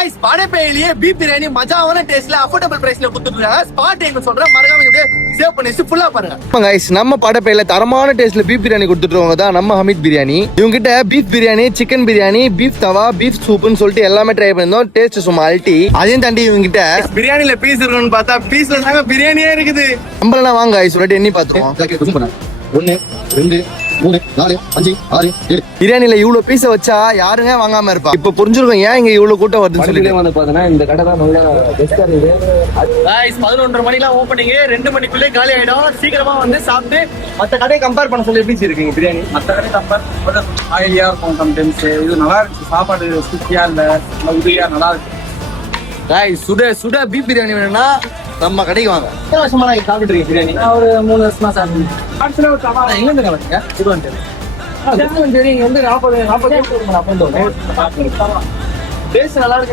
Guys பாடைப்பேயிலேயே beef biryani மஜாவான டேஸ்ட்ல affordable பிரைஸ்ல கொடுத்துருக்காங்க. ஸ்பாட் எங்க சொல்றேன், மறக்காம இங்க சேவ் பண்ணி ஃபுல்லா பாருங்க. गाइस நம்ம பாடைப்பேயில தரமான டேஸ்ட்ல பீஃப் பிரியாணி கொடுத்துட்டுருவாங்க தான் நம்ம ஹமீத் பிரியாணி. இவங்க கிட்ட beef biryani, chicken biryani, beef தவா, பீஃப் சூப்னு சொல்லிட்டு எல்லாமே ட்ரை பண்ணிருந்தோம். டேஸ்ட் சும்மா அல்டி. அதையும் தாண்டி இவங்க கிட்ட பிரியாணில பீஸ் இருக்குன்னு பார்த்தா பீஸ்ல தாங்க பிரியாணியே இருக்குது. நம்மள வாங்க गाइस சொல்லிட்டு எண்ணி பார்த்தோம். 1 2 3 4 5 6 7 பிரியாணில இவ்வளவு பீஸ வச்சா யாருங்க வாங்காம இருப்பா? இப்ப புரிஞ்சிருக்கும் ஏன் இங்க இவ்வளவு கூட்டம் வருதுன்னு சொல்லிட்டு. வந்து பாத்தீங்கன்னா இந்த கடை தான் நல்லா பெஸ்டா இருக்குது. गाइस 11:30 மணிலாம் ஓபனிங், 2 மணிக்குள்ளே காலி ஆயிடும். சீக்கிரமா வந்து சாப்பிட்டு மத்த கடையை கம்பேர் பண்ண சொல்லி எப்படி இருக்கீங்க பிரியாணி? மற்ற கடை கம்பேர் பண்ண ஆயிலியா இருக்கும் சம்டைம்ஸ். இது நல்லா இருந்துச்சு, சாப்பாடு சுத்தியா இல்ல, உதவியா நல்லா இருக்கு. गाइस சுட சுட பீஃப் பிரியாணி வேணும்னா நம்ம கடைக்கு வாங்க. எத்தனை வருஷமா நான் சாப்பிட்டு இருக்கேன் பிரியாணி? ஒரு 3 வருஷமா சாப்பிடுங்க. அடுத்த ஒரு தவா எங்க இருந்து கலக்குங்க? சரி, இங்க வந்து 40 டேஸ்ட் நல்லா இருக்கு.